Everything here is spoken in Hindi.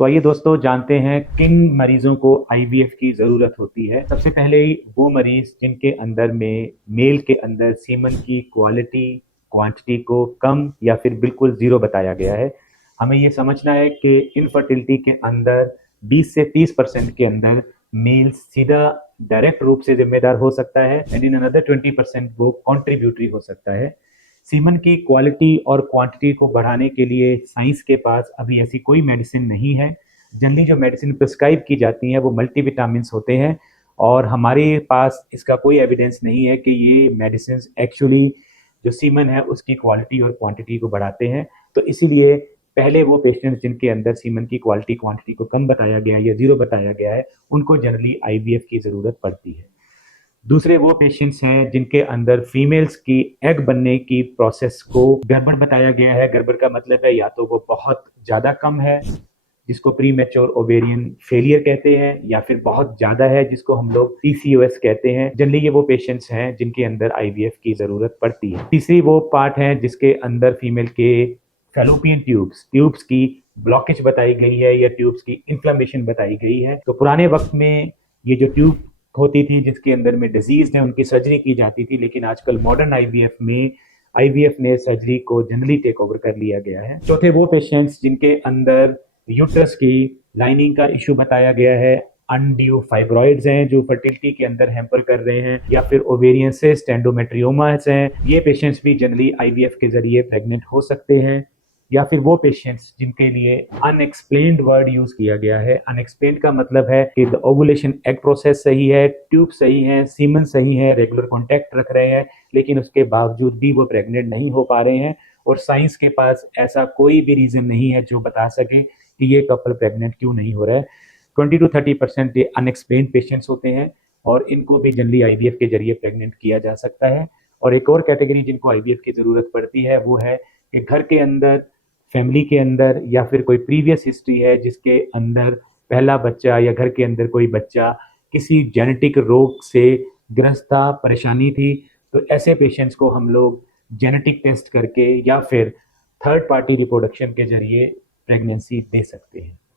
तो आइए दोस्तों जानते हैं किन मरीजों को आईवीएफ की ज़रूरत होती है। सबसे पहले ही वो मरीज जिनके अंदर में मेल के अंदर सीमन की क्वालिटी क्वांटिटी को कम या फिर बिल्कुल ज़ीरो बताया गया है। हमें ये समझना है कि इनफर्टिलिटी के अंदर 20 से 30% के अंदर मेल सीधा डायरेक्ट रूप से जिम्मेदार हो सकता है एंड इन अनदर 20% वो कॉन्ट्रीब्यूटरी हो सकता है। सीमन की क्वालिटी और क्वांटिटी को बढ़ाने के लिए साइंस के पास अभी ऐसी कोई मेडिसिन नहीं है। जनरली जो मेडिसिन प्रिस्क्राइब की जाती हैं वो मल्टीविटामिन होते हैं और हमारे पास इसका कोई एविडेंस नहीं है कि ये मेडिसिन एक्चुअली जो सीमन है उसकी क्वालिटी और क्वांटिटी को बढ़ाते हैं। तो इसीलिए पहले वो पेशेंट्स जिनके अंदर सीमन की क्वालिटी क्वांटिटी को कम बताया गया है या ज़ीरो बताया गया है उनको जनरली आईवीएफ की ज़रूरत पड़ती है। दूसरे वो पेशेंट्स हैं जिनके अंदर फीमेल्स की एग बनने की प्रोसेस को गड़बड़ बताया गया है। गड़बड़ का मतलब है या तो वो बहुत ज़्यादा कम है जिसको प्री मैच्योर ओवेरियन फेलियर कहते हैं या फिर बहुत ज़्यादा है जिसको हम लोग पीसीओएस कहते हैं। जनरली ये वो पेशेंट्स हैं जिनके अंदर आईवीएफ की ज़रूरत पड़ती है। तीसरी वो पार्ट है जिसके अंदर फीमेल के फैलोपियन ट्यूब्स की ब्लॉकेज बताई गई है या ट्यूब्स की इन्फ्लेमेशन बताई गई है। तो पुराने वक्त में ये जो ट्यूब होती थी जिसके अंदर में डिजीज है उनकी सर्जरी की जाती थी, लेकिन आजकल मॉडर्न आईवीएफ में आईवीएफ ने सर्जरी को जनरली टेक ओवर कर लिया गया है। चौथे वो पेशेंट्स जिनके अंदर यूट्रस की लाइनिंग का इशू बताया गया है, अनड्यू फाइब्रॉइड्स हैं जो फर्टिलिटी के अंदर हैम्पर कर रहे हैं या फिर ओवेरियन सिस्ट एंडोमेट्रियोमास हैं। ये पेशेंट्स भी जनरली आईवीएफ के जरिए प्रेग्नेंट हो सकते हैं। या फिर वो पेशेंट्स जिनके लिए अनएक्सप्लेन्ड वर्ड यूज किया गया है। अनएक्सप्लेन्ड का मतलब है कि द ओवुलेशन एग प्रोसेस सही है, ट्यूब सही है, सीमन सही है, रेगुलर कांटेक्ट रख रहे हैं, लेकिन उसके बावजूद भी वो प्रेग्नेंट नहीं हो पा रहे हैं और साइंस के पास ऐसा कोई भी रीजन नहीं है जो बता सके कि ये कपल प्रेग्नेंट क्यों नहीं हो रहा है। 20 to 30% ये अनएक्सप्लेन्ड पेशेंट्स होते हैं और इनको भी जनरली आईवीएफ के जरिए प्रेग्नेंट किया जा सकता है। और एक और कैटेगरी जिनको आईवीएफ की जरूरत पड़ती है वो है कि घर के अंदर, फैमिली के अंदर या फिर कोई प्रीवियस हिस्ट्री है जिसके अंदर पहला बच्चा या घर के अंदर कोई बच्चा किसी जेनेटिक रोग से ग्रस्त था, परेशानी थी, तो ऐसे पेशेंट्स को हम लोग जेनेटिक टेस्ट करके या फिर थर्ड पार्टी रिप्रोडक्शन के जरिए प्रेगनेंसी दे सकते हैं।